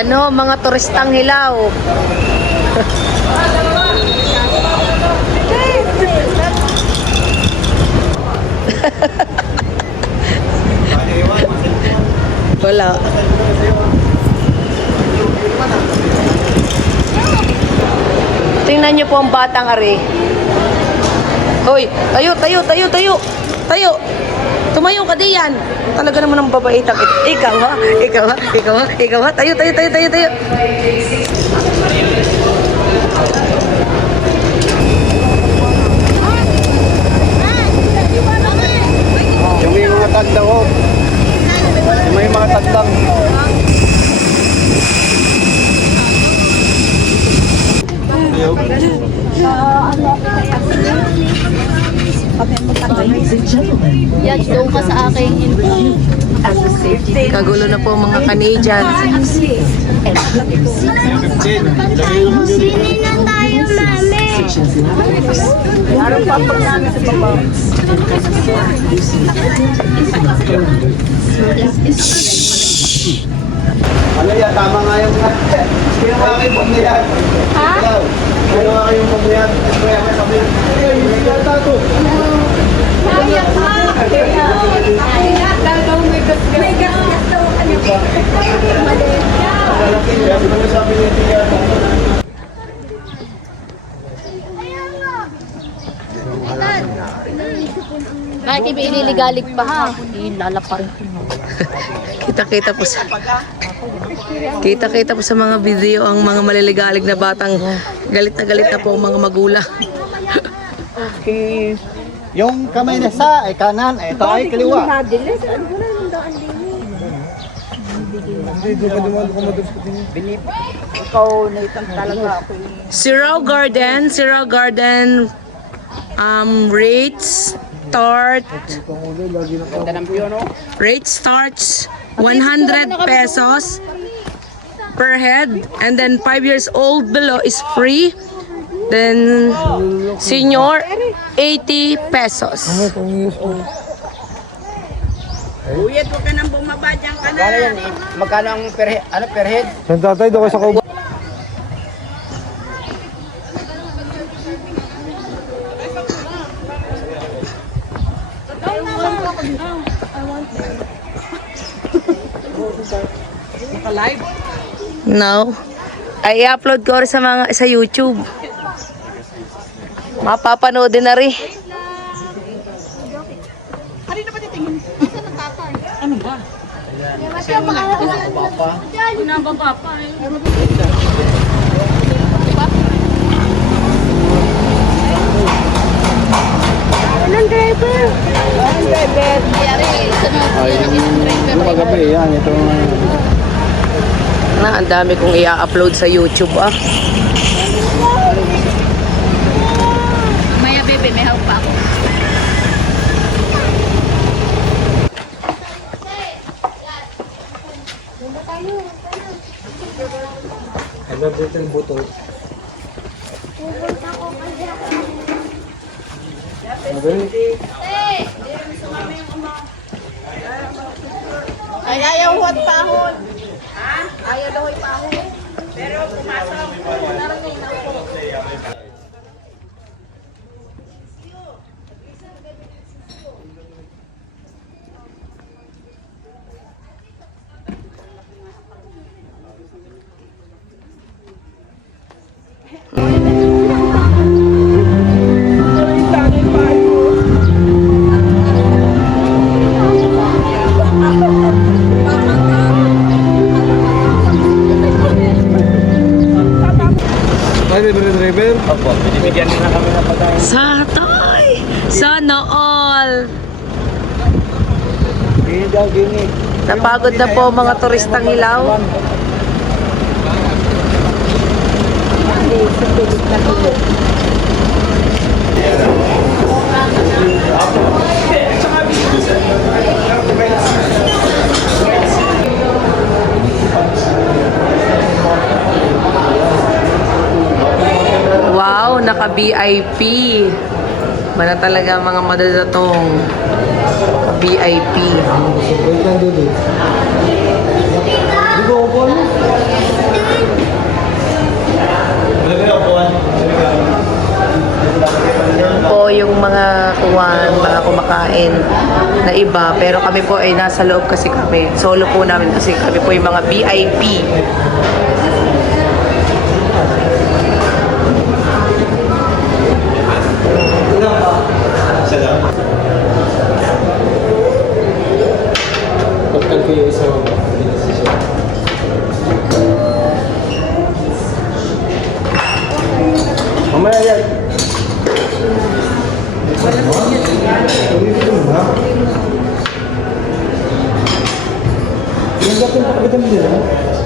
Yan o, mga turistang hilaw. Wala. Tingnan niyo po ang batang ari. Hoy, tayo, tayo, tayo, tayo. Tayo. Tumayo ka diyan. Talaga naman ang babaitang ito. Ikaw ha? Ikaw ha? Ikaw ha? Ikaw ha? Tayo, tayo, tayo, tayo, tayo. Yung may mga tagdang oh. Yung may mga tagdang. Yan, doon ka sa aking info. Kagulo na po mga Canadian. Sini na tayo, mami. Araw pa pag namin sa baba. Ano yan? Tama nga yung kaya nga kayo pag niyan. Ha? Kaya nga kayong pag niyan. Kaya nga sabi. Kaya yung sigata to. Kaya pa. Talagang may gas daw kanya. Malaki niya. Ano sabi niya sigata? Kahit ililigalig pa ha. Ilalaparin ko. Kita-kita po sa Kita-kita po sa mga video ang mga maliligalig na batang galit na po ang mga magulang. Okay. Yung kamay na sa ay kanan, ito ay kaliwa. Zero Garden rate starts 100 pesos per head, and then 5 years old below is free. Then senior 80 pesos. Uyet, huwag ka nang bumaba dyan ka na. Magkano yan eh? Magkano ang per head? Saan tatay doon kayo sa kubo? No. Ay i-upload ko rin sa YouTube. Mapapanood din na rin. Anong driver? Ay, yung magabi yan. Ito Na, ang dami kong i-upload sa YouTube ah. Maya bebe, may hawak pa ako. Ay, ayaw huwag pahon. Ha? Ayaw daw ay pahon. Pero pumasok. Driver? Opo, binibigyan nila kami ng pagkain. Sana all. Gini. Napagod na po mga turistang hilaw. Wow, naka-VIP. Mana talaga mga madadatong VIP. Po yung mga mga kumakain na iba, pero kami po ay nasa loob kasi kami. Solo po namin kasi kami po yung mga VIP. Pagkal ko yung isa. Mamaya yan.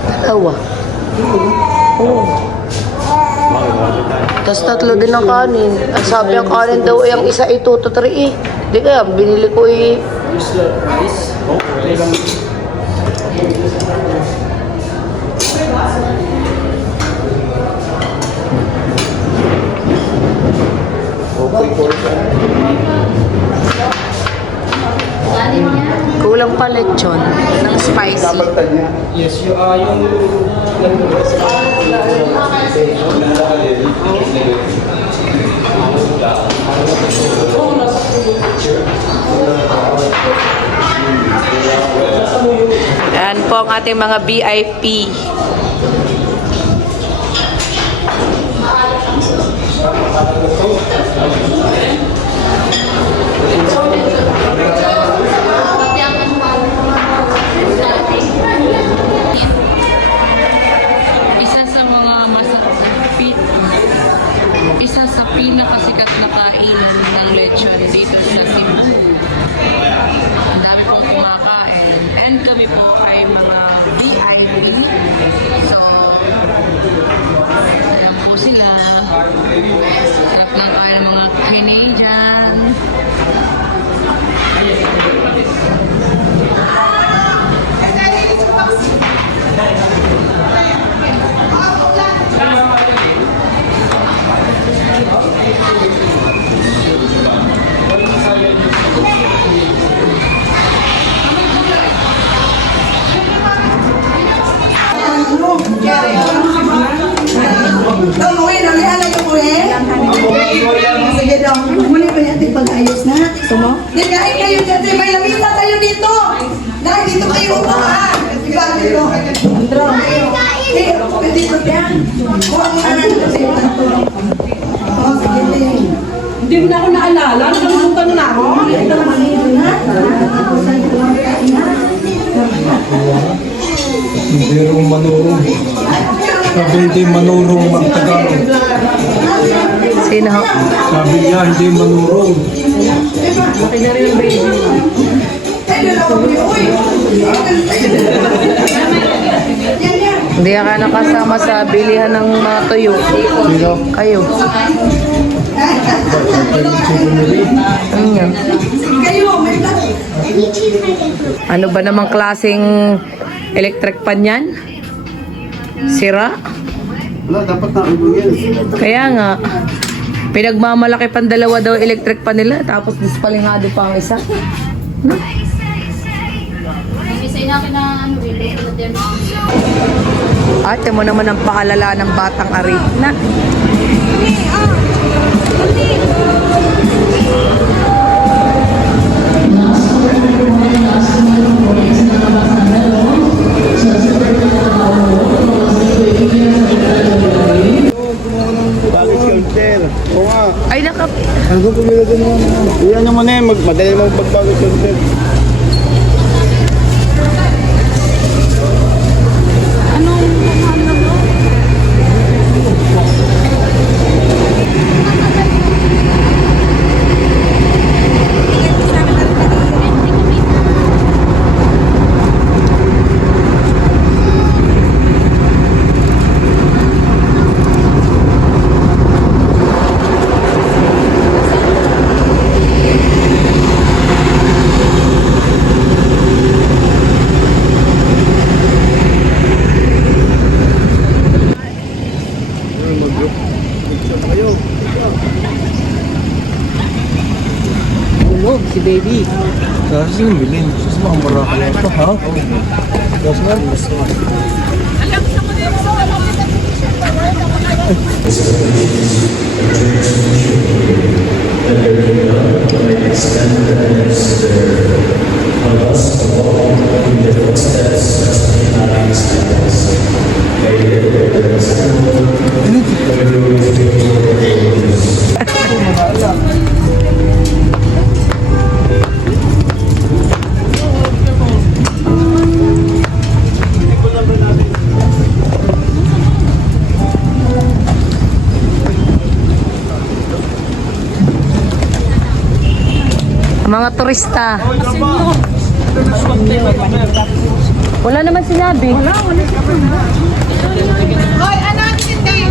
Dalawa. Oo. Tapos tatlo din ang kanin. Ang sabi ang kanin daw ay ang isa ay 2 to 3 eh. Di kaya, binili ko eh. Kulang pa lechon ng spicy. Yes, yung... Yan po ang ating mga VIP. Isa sa pinakasikat na kainan ng lechon dito sa Cebu. Ang dami pong kumakain. And kami po ay mga VIP. So, alam po sila. Sarap lang tayo ng mga Canadian. Sige daw, muli ba natin pag-ayos na? Gusto mo? Hindi, kain kayo dyan. May lamisa tayo dito. Dahil dito kayo upahan. Diba dito? Andro. Eh, dito yan. Kuha mo na dito sa iyo. Oh, sige din. Hindi mo na ako naalala. Nakalimutan mo na ako. Ito naman yun, ha? Hindi rin manurong. Sabi hindi manurong magtagalog. Sino? Sabi niya hindi manurong. Hindi ka nakasama sa bilihan ng mga tuyo. Sino? Kayo. Ano yan? Ano ba namang klaseng electric pan yan? Sira? Wala, dapat na yan. Kaya nga, pinagmamalaki pang dalawa daw electric pan nila, tapos dispalingado pa ang isa. No? Isa na akin na ano, Ate mo naman ang paalala ng batang ari. Na. Baggage counter. Oo nga. Ay, naka... Ano ko pumila din naman? Iyan nyo muna eh. Madali mo pag-baggage counter. Oh, si baby. Kasi yung bilhin. Sus, makamura ka lang ito, ha? Yes, ma'am. Yes, ma'am. Mga turista. Wala naman sinabi. Hoy, anak, hindi.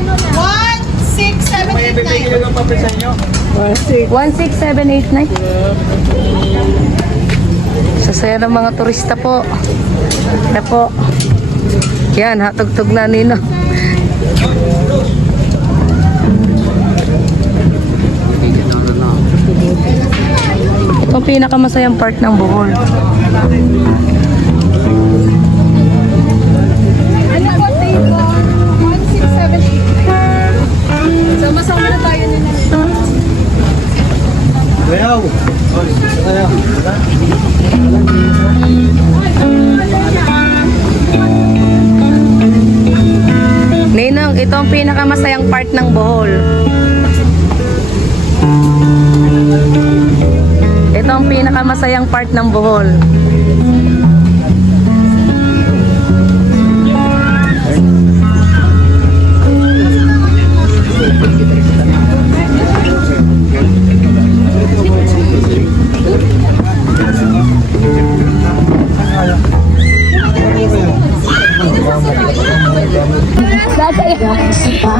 16789. 16789. Sasaya ng mga turista po. Na po. Yan, hatugtog na nino. Ito ang pinakamasayang part ng Bohol. Ano po, table? 16789. Sama-sama na tayo nila. Bayaw. Bayaw. Ninong, ito ang pinakamasayang part ng Bohol. Ito ang pinakamasayang part ng Bohol.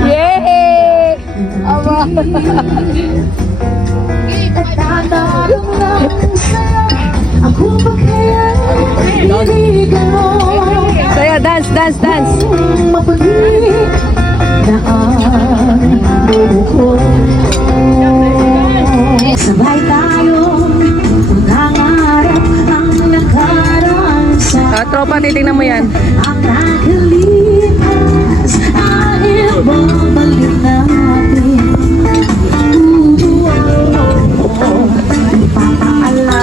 Yay! Aba! Saya, dance, dance, dance. Sabay tayo nangangarap ang nakaraan sa Tropa, titignan mo yan. ang nakalipas ay babalik natin. Ipapaalala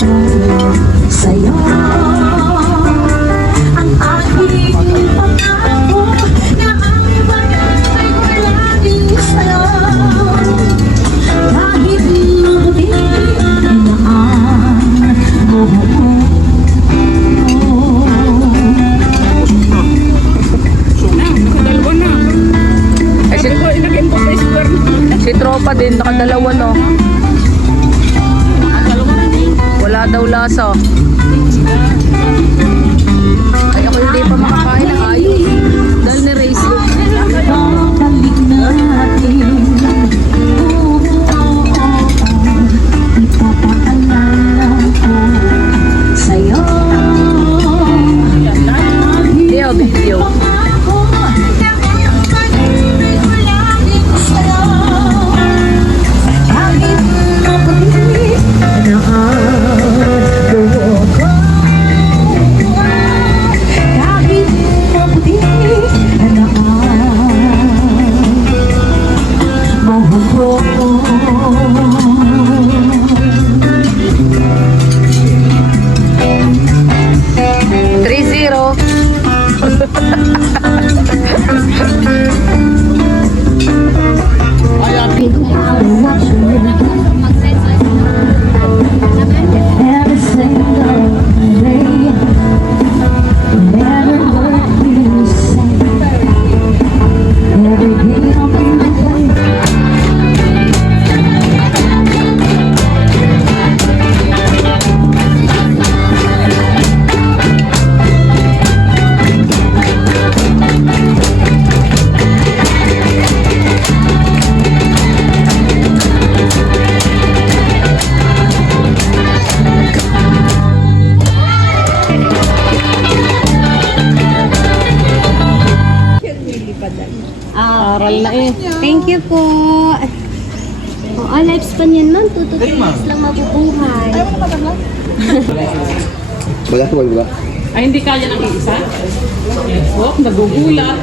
ko sa'yo ang aking pangako na ang ibigay ko lagi sa'yo. Kahit mabuti na ang buhok Si Tropa din, nakadalawa no. Wala daw lasa. Ay ako hindi pa makakain ng ayos. Dahil ni-race ko. babalik natin. Ipapaalala ko sa'yo. Video, video. Thank you po. Oh, live lifespan yan, ma'am. 2 to 3 years lang mabubuhay. Wala ko ba? Ay, hindi kaya ng isa? Oh, nagugulat.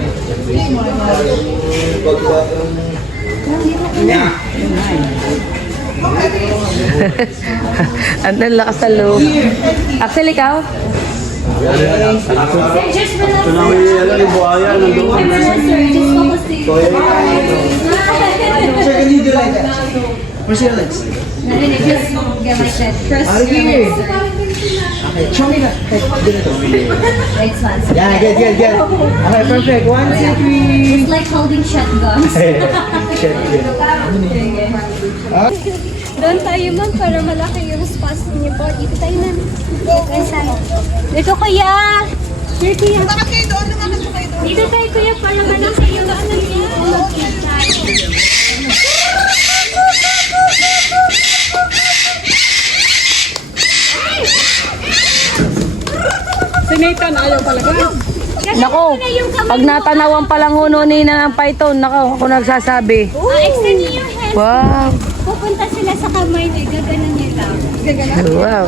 Ang lakas sa loob. Axel, ikaw? Ito na may yung buhaya nandoon. Sir, can you do like that? Where's your legs? Okay, show me that. Ganito. Yeah, good. Okay, perfect. 1, 2, 3. It's like holding shotguns. Doon tayo, ma'am, para malaki yung space niyo po. Dito tayo, ma'am. Dito, kuya. Here, kuya. Bakit kayo doon? Lumakad po kayo doon. Dito tayo, kuya, para malaki yung ano niya. Si Nathan, ayaw talaga. Nako, pag natanawan pa lang huno ni ng python, nako, ako nagsasabi. Extend niyo yung hand. Wow, Pupunta sila sa kamay niyo. Gaganon niyo lang. wow.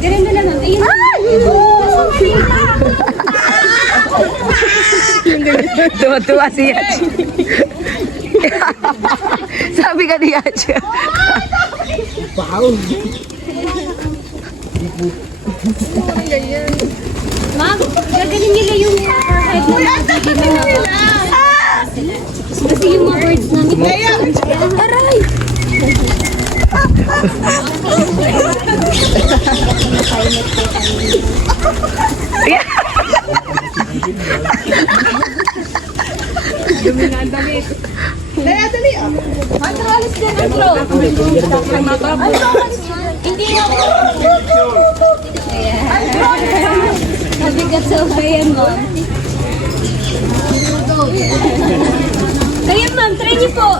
Ganun na lang, ma'am. Ayun. Tuwa-tuwa si Yachi. Sabi ka ni Yachi. Ma'am, gaganon niyo lang yung forehead mo. Kasi yung mga words namin. Aray! Daya, dali. Andro, alis din, Andro. Hindi na. Nabigat sa bayan mo. Kaya ma'am, try niyo po.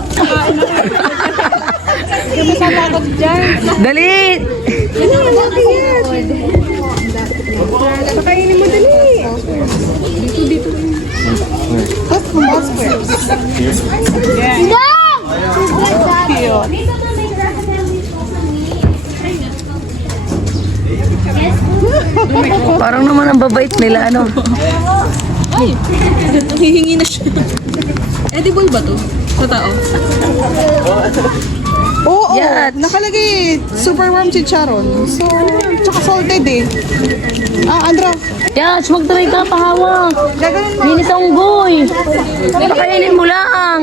Dali! Pakainin mo dali. Dito. No! Parang naman ang babait nila, ano? Hihingi na siya. Edible ba to? Sa tao? Oo, Yes. nakalagay super warm chicharon. So, tsaka salted eh. Andra, Yats, magtuloy ka, pahawa. gaganon mo. Linis ang unggoy. Pakainin mo lang.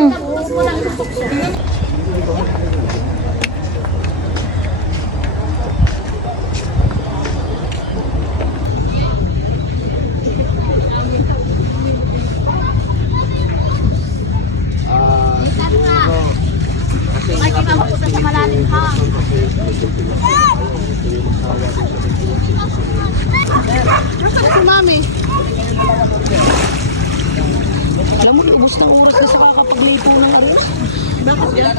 Alam mo, ubos ng oras na sa kakapaglipo ng oras. Bakit yan?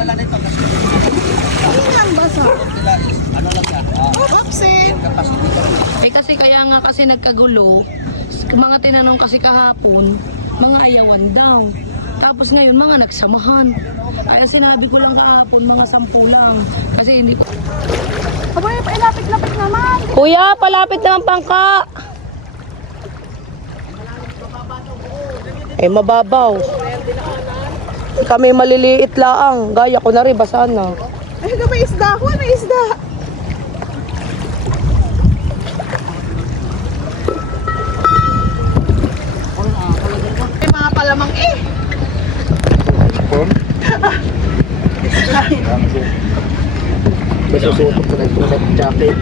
Opsin. Eh kasi kaya nga kasi nagkagulo, mga tinanong kasi kahapon, mga ayawan daw. Tapos ngayon, mga nagsamahan. Kaya sinabi ko lang kahapon, mga 10 lang. Kasi hindi ko... Abay, pailapit-lapit naman. Kuya, palapit naman pangka. Eh, mababaw. Kami maliliit laang. Gaya ko na rin, basaan na. Ay, may isda ako. May isda. May mga palamang eh. Masusutok ko na ito sa jacket.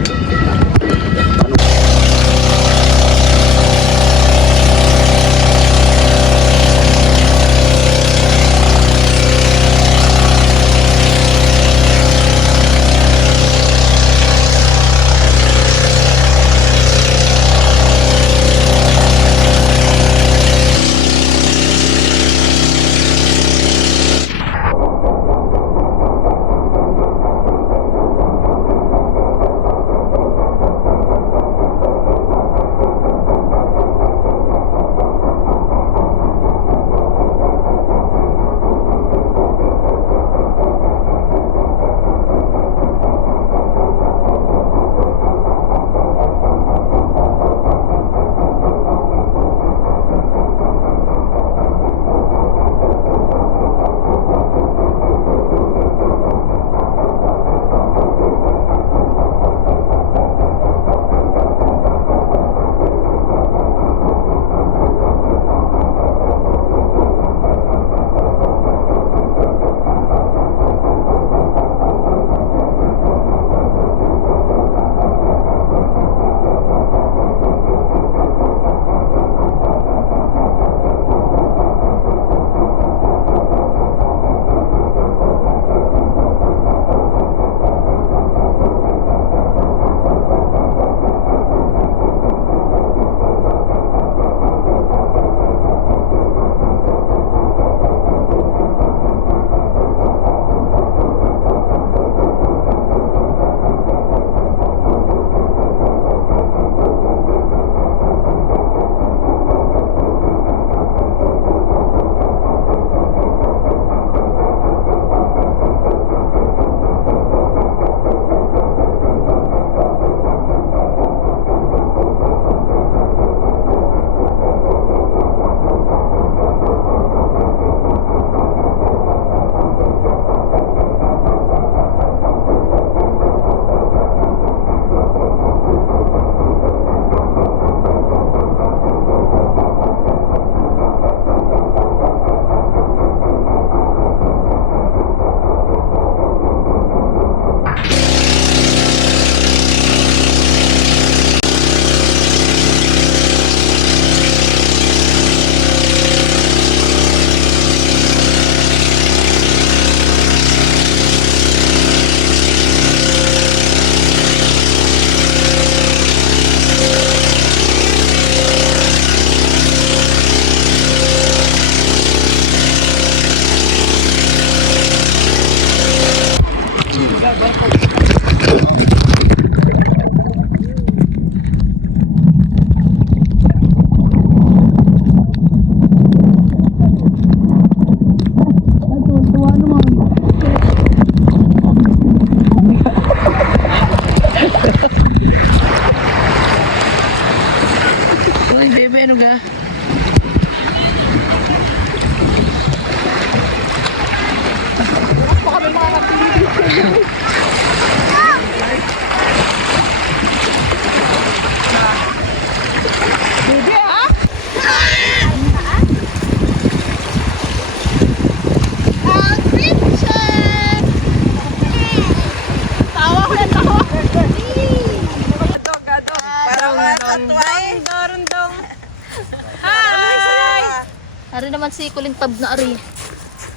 naman si Kuling Tab na ari.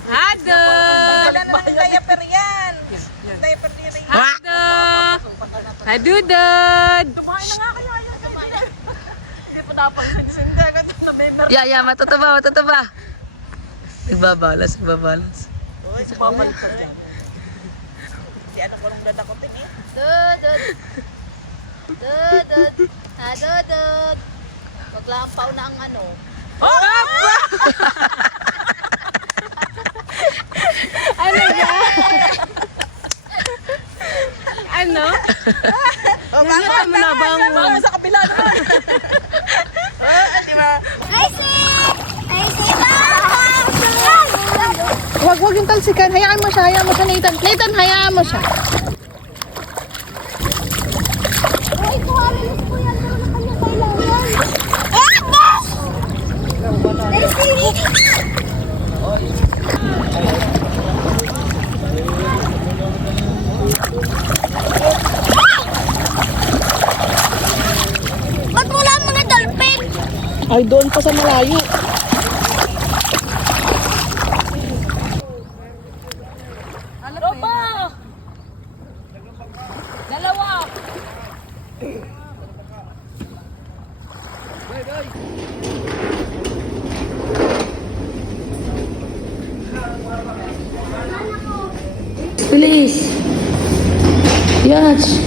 Hado! Hado! Hadudod! Ya, matutuba. Nagbabalas. Dudut. Dudut. Dudut. Maglampaw na ang ano. Ano ba? Ano? Nangata mo na bang... Wag yung talsikan. Hayaan mo siya, Nathan. Nathan, hayaan mo siya. Ay, kuhalis po yan. Meron na kanya kailangan. Daisy! Ba't wala ang mga dolphin? Ay, doon pa sa malayo. Bilis. Yats.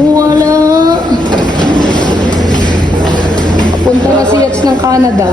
Wala. Punta na si Yats ng Canada.